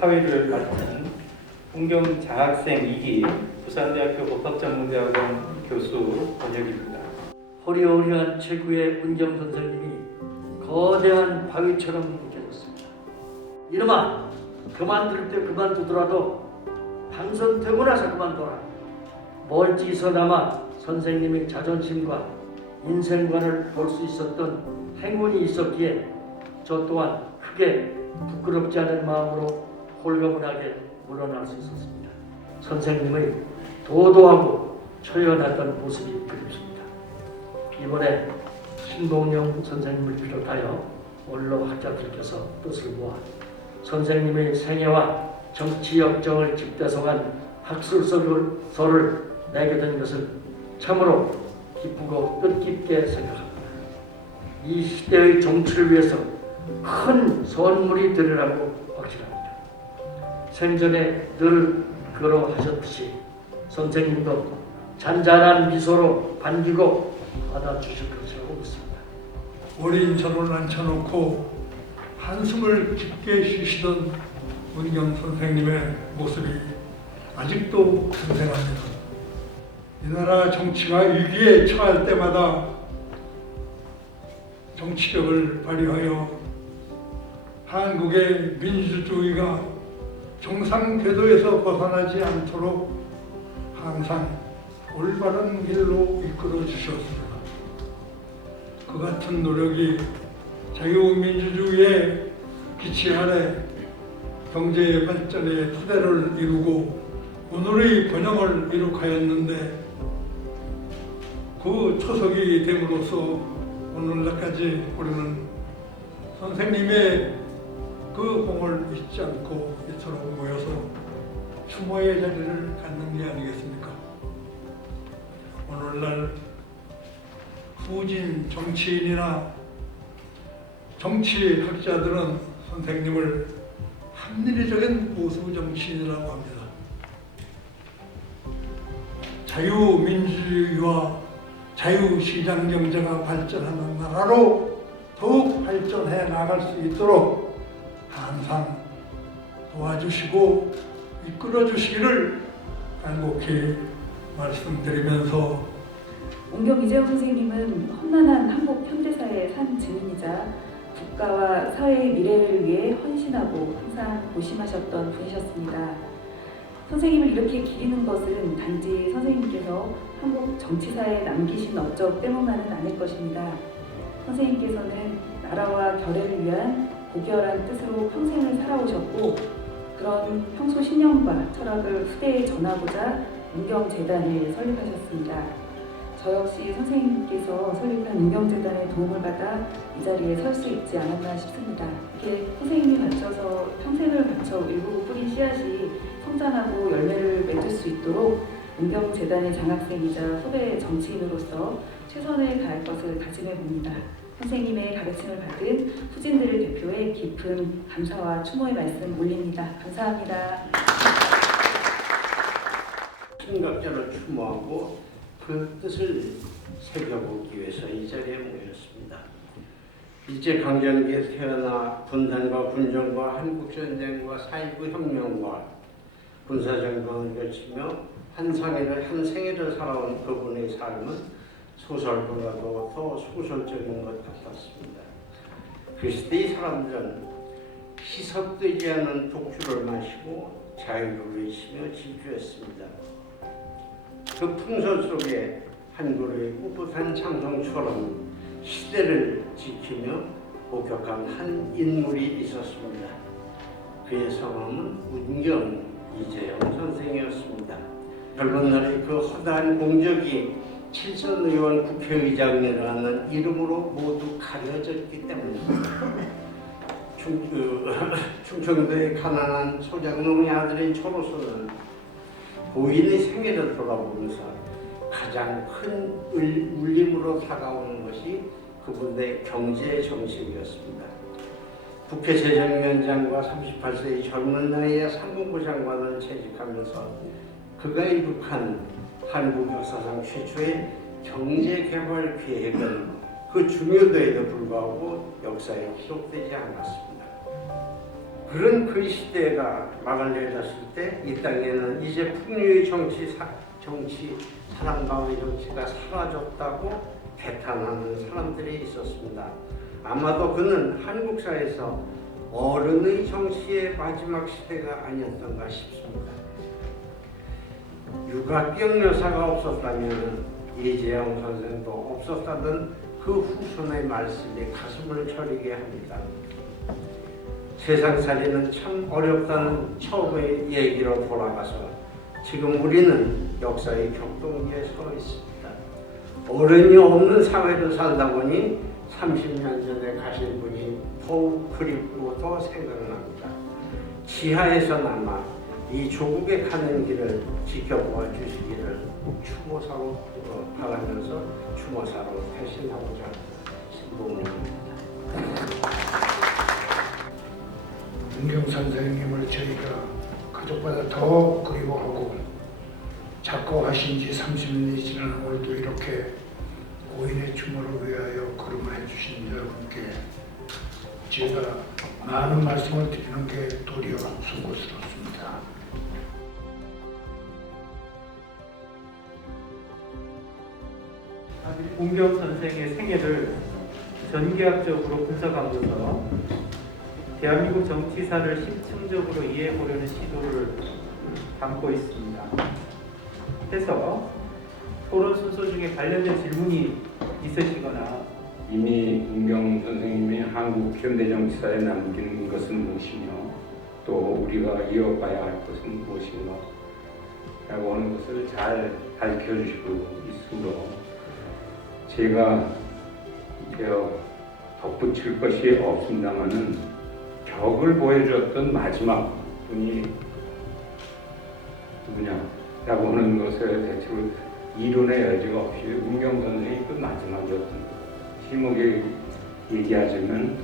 사회를 맡은 문경 장학생 2기 부산대학교 법학전문대학원 교수 권혁입니다. 호리호리한 체구의 운경 선생님이 거대한 바위처럼 느껴졌습니다. 이놈아, 그만둘 때 그만두더라도 당선되고 나서 그만둬라. 멀찌서나마 선생님의 자존심과 인생관을 볼 수 있었던 행운이 있었기에 저 또한 크게 부끄럽지 않은 마음으로 홀가분하게 물러날 수 있었습니다. 선생님의 도도하고 초연했던 모습이 그립습니다. 이번에 신동영 선생님을 비롯하여 원로 학자들께서 뜻을 모아 선생님의 생애와 정치 역정을 집대성한 학술서를 내게 된 것을 참으로 기쁘고 뜻깊게 생각합니다. 이 시대의 정치를 위해서 큰 선물이 되리라고 확신합니다. 생전에 늘 그러하셨듯이 선생님도 잔잔한 미소로 반기고 받아주실 것이라고 믿습니다. 어린 저를 앉혀놓고 한숨을 깊게 쉬시던 문경 선생님의 모습이 아직도 생생합니다. 이 나라 정치가 위기에 처할 때마다 정치력을 발휘하여 한국의 민주주의가 정상 궤도에서 벗어나지 않도록 항상 올바른 길로 이끌어 주셨습니다. 그 같은 노력이 자유민주주의의 기치 아래 경제 발전의 토대를 이루고 오늘의 번영을 이룩하였는데 그 초석이 됨으로써 오늘날까지 우리는 선생님의 그 공을 잊지 않고 이처럼 모여서 추모의 자리를 갖는 게 아니겠습니까? 오늘날 후진 정치인이나 정치학자들은 선생님을 합리적인 보수 정치인이라고 합니다. 자유민주주의와 자유시장 경제가 발전하는 나라로 더욱 발전해 나갈 수 있도록 항상 도와주시고 이끌어 주시기를 간곡히 말씀드리면서 문경 이재용 선생님은 험난한 한국 현대사의 산 증인이자 국가와 사회의 미래를 위해 헌신하고 항상 고심하셨던 분이셨습니다. 선생님을 이렇게 기리는 것은 단지 선생님께서 한국 정치사에 남기신 업적 때문만은 아닐 것입니다. 선생님께서는 나라와 결의를 위한 고결한 뜻으로 평생을 살아오셨고 그런 평소 신념과 철학을 후대에 전하고자 문경재단을 설립하셨습니다. 저 역시 선생님께서 설립한 문경재단의 도움을 받아 이 자리에 설 수 있지 않았나 싶습니다. 이렇게 선생님이 바쳐서 평생을 바쳐 일구 뿌린 씨앗이 성장하고 열매를 맺을 수 있도록 문경재단의 장학생이자 후배 정치인으로서 최선을 다할 것을 다짐해 봅니다. 선생님의 가르침을 받은 후진들을 대표해 깊은 감사와 추모의 말씀 올립니다. 감사합니다. 생각자를 추모하고 그 뜻을 새겨보기 위해서 이 자리에 모였습니다. 일제 강점기에 태어나 분단과 군정과 한국 전쟁과 사이구 혁명과 군사 정권을 거치며 한 상해를 한 생애를 살아온 그분의 삶은 소설보다도 더 소설적인 것 같았습니다. 그 시대의 사람들은 희석되지 않은 독주를 마시고 자유를 외치며 질주했습니다. 그 풍선 속에 한 그루의 꿋꿋한 장성처럼 시대를 지키며 목격한 한 인물이 있었습니다. 그의 성함은 문경 이재영 선생이었습니다. 젊은 날에 그 허다한 공적이 칠선 의원 국회의장이라는 이름으로 모두 가려졌기 때문입니다. 충, 그, 충청도의 가난한 소작농의 아들인 저로서는 고인의 생애를 돌아보면서 가장 큰 울- 울림으로 다가오는 것이 그분의 경제 정책이었습니다. 국회 재정위원장과 38세의 젊은 나이에 상무부 장관을 채직하면서 그가 이룩한 한국 역사상 최초의 경제개발 계획은 그 중요도에도 불구하고 역사에 기록되지 않았습니다. 그런 그 시대가 막을 내렸을 때 이 땅에는 이제 풍류의 정치, 사, 정치, 사랑방의 정치가 사라졌다고 개탄하는 사람들이 있었습니다. 아마도 그는 한국사에서 어른의 정치의 마지막 시대가 아니었던가 싶습니다. 유가병 여사가 없었다면 이재영 선생도 없었다던 그 후손의 말씀이 가슴을 저리게 합니다. 세상살이는 참 어렵다는 처음의 얘기로 돌아가서 지금 우리는 역사의 격동기에 서 있습니다. 어른이 없는 사회를 살다 보니 30년 전에 가신 분이 더욱 그립고 더 생각납니다. 지하에서나마 이 조국에 가는 길을 지켜보아 주시기를 추모사로 어, 바라면서 추모사로 대신하고자 신봉입니다. 문경 선생님을 저희가 가족보다 더 그리워하고 작고하신 지 30년이 지난 오늘도 이렇게 고인의 추모를 위하여 걸음을 해주신 여러분께 제가 많은 말씀을 드리는 게 도리어 수고스럽습니다. 공경 선생의 생애를 전개학적으로 분석하면서 대한민국 정치사를 심층적으로 이해해보려는 시도를 담고 있습니다. 해서 토론 순서 중에 관련된 질문이 있으시거나 이미 은경 선생님이 한국 현대 정치사에 남긴 것은 무엇이며 또 우리가 이어가야 할 것은 무엇인가 라고 하는 것을 잘 밝혀주시고 있으므로 제가 덧붙일 것이 없습니다만은 격을 보여주었던 마지막 분이 누구냐라고 하는 것에 대체로 이론의 여지가 없이 운경 선생이 끝 마지막이었던 것. 심하게 얘기하자면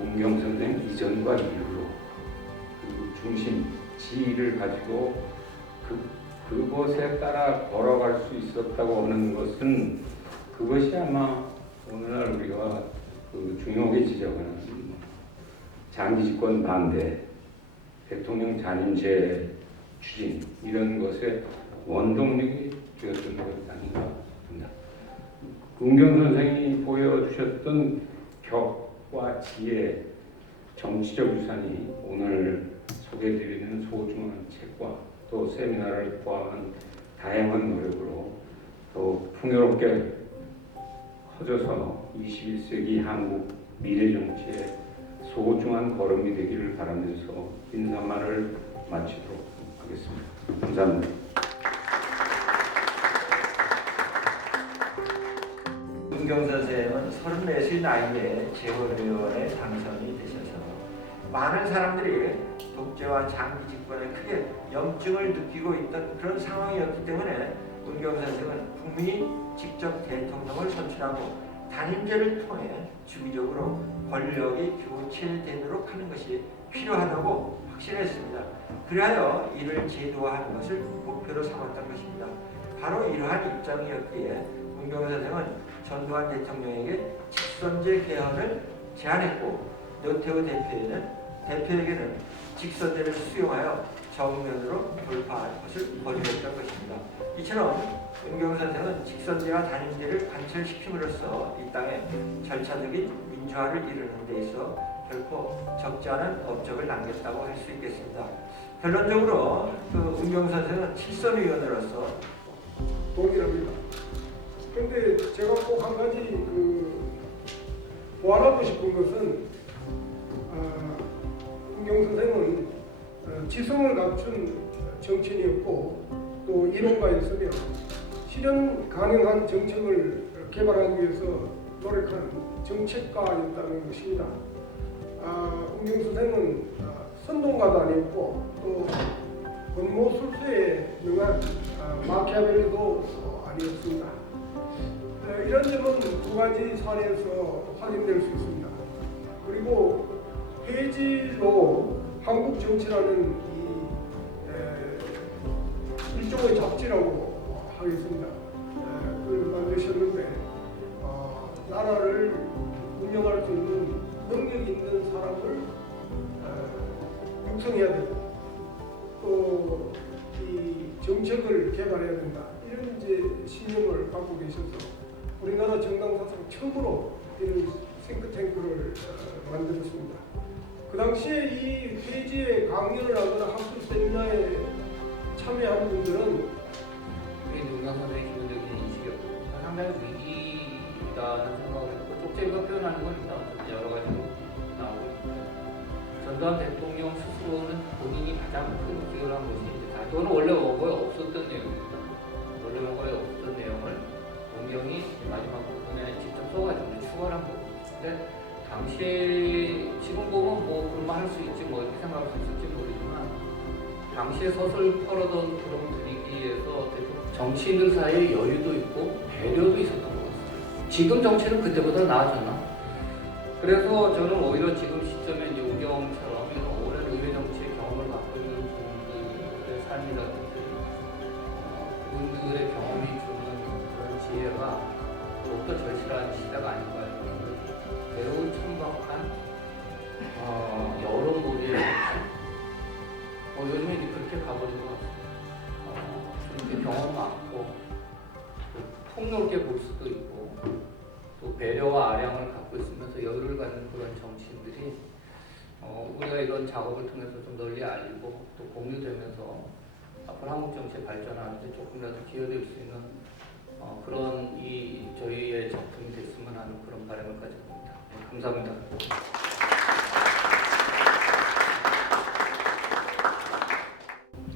운경 선생 이전과 이후로 그 중심 지위를 가지고 그 그곳에 따라 걸어갈 수 있었다고 하는 것은 그것이 아마 오늘날 우리가 그 중요하게 지적하는 장기 집권 반대, 대통령 잔임제 추진 이런 것의 원동력이 되었던 것 아닌가 합니다. 은경 선생이 보여주셨던 격과 지혜, 정치적 유산이 오늘 소개해드리는 소중한 책과 또 세미나를 포함한 다양한 노력으로 더욱 풍요롭게 커져서 21세기 한국 미래 정치의 소중한 걸음이 되기를 바라면서 인사말을 마치도록 하겠습니다. 감사합니다. 문경 선생은 34세 나이에 재벌위원회 당선이 되셔서 많은 사람들이 독재와 장기 집권에 크게 염증을 느끼고 있던 그런 상황이었기 때문에 문경 선생은 국민이 직접 대통령을 선출하고 단임제를 통해 주기적으로 권력이 교체되도록 하는 것이 필요하다고 확신했습니다. 그리하여 이를 제도화하는 것을 목표로 삼았던 것입니다. 바로 이러한 입장이었기에 문경 선생은 전두환 대통령에게 직선제 개헌을 제안했고 노태우 대표에는 대표에게는 직선제를 수용하여 정면으로 돌파할 것을 권유했던 것입니다. 이처럼 은경 선생은 직선제와 단임제를 관철시킴으로써 이 땅에 절차적인 민주화를 이루는 데 있어 결코 적지 않은 업적을 남겼다고 할 수 있겠습니다. 결론적으로 그 은경 선생은 칠선위원으로서 동일합니다. 그런데 제가 꼭 한 가지 그 보완하고 싶은 것은 아, 김경 선생은 어, 지성을 갖춘 정치인이었고 또 이론가였으며 실현 가능한 정책을 개발하기 위해서 노력한 정책가였다는 것입니다. 아, 김경 선생은 아, 선동가도 아니었고 또 권모술수에 능한 아, 마키아벨리도 어, 아니었습니다. 어, 이런 점은 두 가지 사례에서 확인될 수 있습니다. 그리고 폐지로 한국 정치라는 이 에, 일종의 잡지라고 하겠습니다. 에, 그걸 만드셨는데 어, 나라를 운영할 수 있는 능력 있는 사람을 에, 육성해야 되고 또이 정책을 개발해야 된다 이런 이제 신념을 갖고 계셔서 우리나라 정당 사상 처음으로 이런 싱크탱크를 어, 만들었습니다. 그 당시에 이 회지에 강연을 하거나 학술 세미나에 참여한 분들은 우리 선생의 기본적인 인식이었고 상당히 위기다는 생각을 했고 쪽제비가 표현하는 건 일단 어쨌든 여러 가지로 나오고 있고 전두환 대통령 스스로는 본인이 가장 큰 기여를 한 것이 이제 다 또는 원래 원고에 없었던 내용입니다. 원래 원고에 없었던 내용을 문경이 마지막 부분에 직접 써가지고 추가를 한 거고 근데 당시에 지금 보면 뭐 그런 말할수 있지 뭐 이렇게 생각할 수 있을지 모르지만 당시에 서술 털어던 그런 분위기에서 정치인들 사이에 여유도 있고 배려도 있었던 것 같아요. 지금 정치는 그때보다 나아졌나? 그래서 저는 오히려 지금 시점에 정치 발전하는데 조금이라도 기여될 수 있는 어, 그런 이 저희의 작품이 됐으면 하는 그런 바람을 가지고 있습니다. 네, 감사합니다.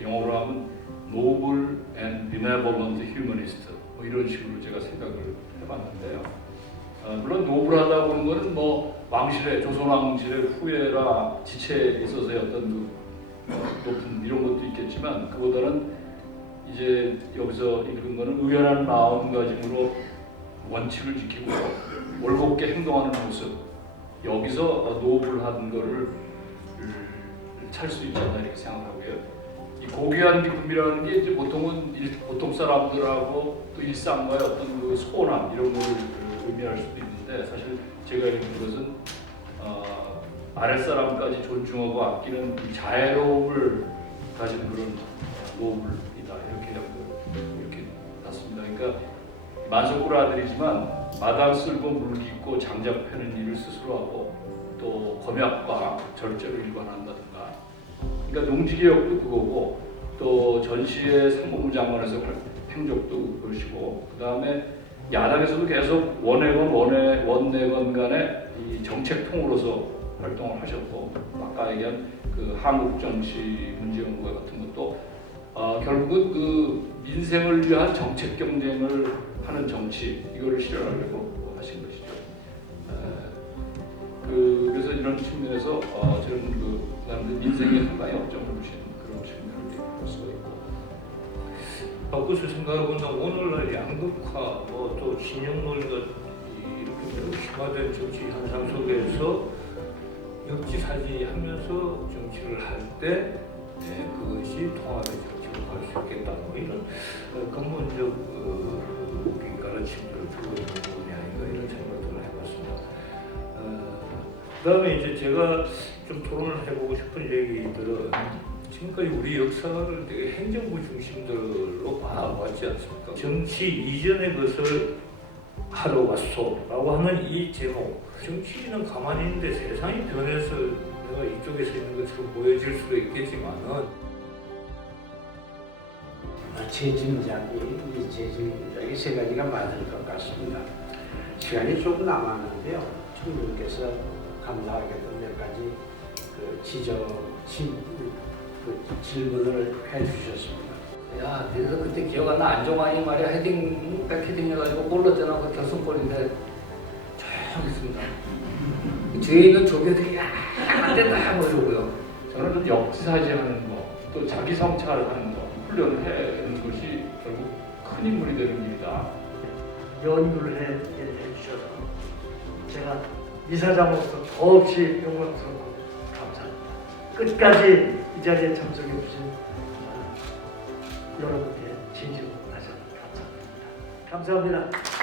영어로 하면 노블 앤 비네볼런트 휴머니스트 뭐 이런 식으로 제가 생각을 해봤는데요. 어, 물론 노블하다고 하는 거는 뭐 왕실의 조선 왕실의 후예라 지체에 있어서의 어떤 그 어, 높은 이런 것도 있겠지만 그보다는 이제 여기서 읽은 거는 의연한 마음가짐으로 원칙을 지키고 올곧게 행동하는 모습 여기서 어, 노블한 거를 찰 수 있지 않나 이렇게 생각하고요. 이 고귀한 기쁨이라는 게 이제 보통은 일, 보통 사람들하고 또 일상과의 어떤 그 소원함 이런 그 의미할 수도 있는데 사실 제가 읽은 것은 어, 아랫사람까지 존중하고 아끼는 이 자애로움을 가진 그런 노블 그러니까 만석굴 아들이지만 마당 쓸고 물 깃고 장작 패는 일을 스스로 하고 또 검약과 절제를 일관한다든가. 그러니까 농지개혁도 그거고 또 전시회 상무부 장관에서 할 행적도 그러시고 그 다음에 야당에서도 계속 원외건 원외 원내건 간에 이 정책통으로서 활동을 하셨고 아까 얘기한 그 한국 정치 문제 연구회 같은 것도 어, 결국은 그 민생을 위한 정책 경쟁을 하는 정치 이거를 실현하려고 하신 것이죠. 에, 그 그래서 이런 측면에서 어, 저는 그 사람들 민생에 상당히 역점을 두신 그런 측면을 볼 수가 있고 바꿔서 생각해보면 오늘날 양극화, 뭐또 진영 논리가 이- 이렇게 매우 심화된 정치 현상 속에서 역지사지하면서 정치를 할 때 그것이 통합의 정 갈수 있겠다. 뭐 이런 어, 근본적 어, 웃긴 가르침들을 주고 있는 부분이 아닌가 이런 생각들을 해봤습니다. 어, 그 다음에 이제 제가 좀 토론을 해보고 싶은 얘기들은 지금까지 우리 역사를 되게 행정부 중심들로 봐왔지 않습니까? 정치 이전의 것을 하러 왔소라고 하는 이 제목 정치인은 가만히 있는데 세상이 변해서 내가 이쪽에 서 있는 것처럼 보여질 수도 있겠지만은 재짐작이 이 재짐작이 세 가지가 맞을 것 같습니다. 시간이 조금 남았는데요. 총님께서 감사하게도 몇 가지 그 지적 질, 그 질문을 해 주셨습니다. 야, 그래서 그때 기억 안 나. 안정환이 말이야 헤딩 백헤딩 해가지고 골 넣었잖아. 그 결승골인데 조용했습니다. 뒤에 있는 조교들이 야 안 된다 뭐 이러고요. 저는 역지사지하는 거, 또 자기 성찰하는 거, 훈련을 해는 것이 결국 큰 인물이 되는 일이다. 연구를 해, 해 주셔서 제가 이사장으로서 더없이 영광스럽고 감사합니다. 끝까지 이 자리에 참석해 주신 어, 여러분께 진심으로 다시 한번 감사드립니다. 감사합니다.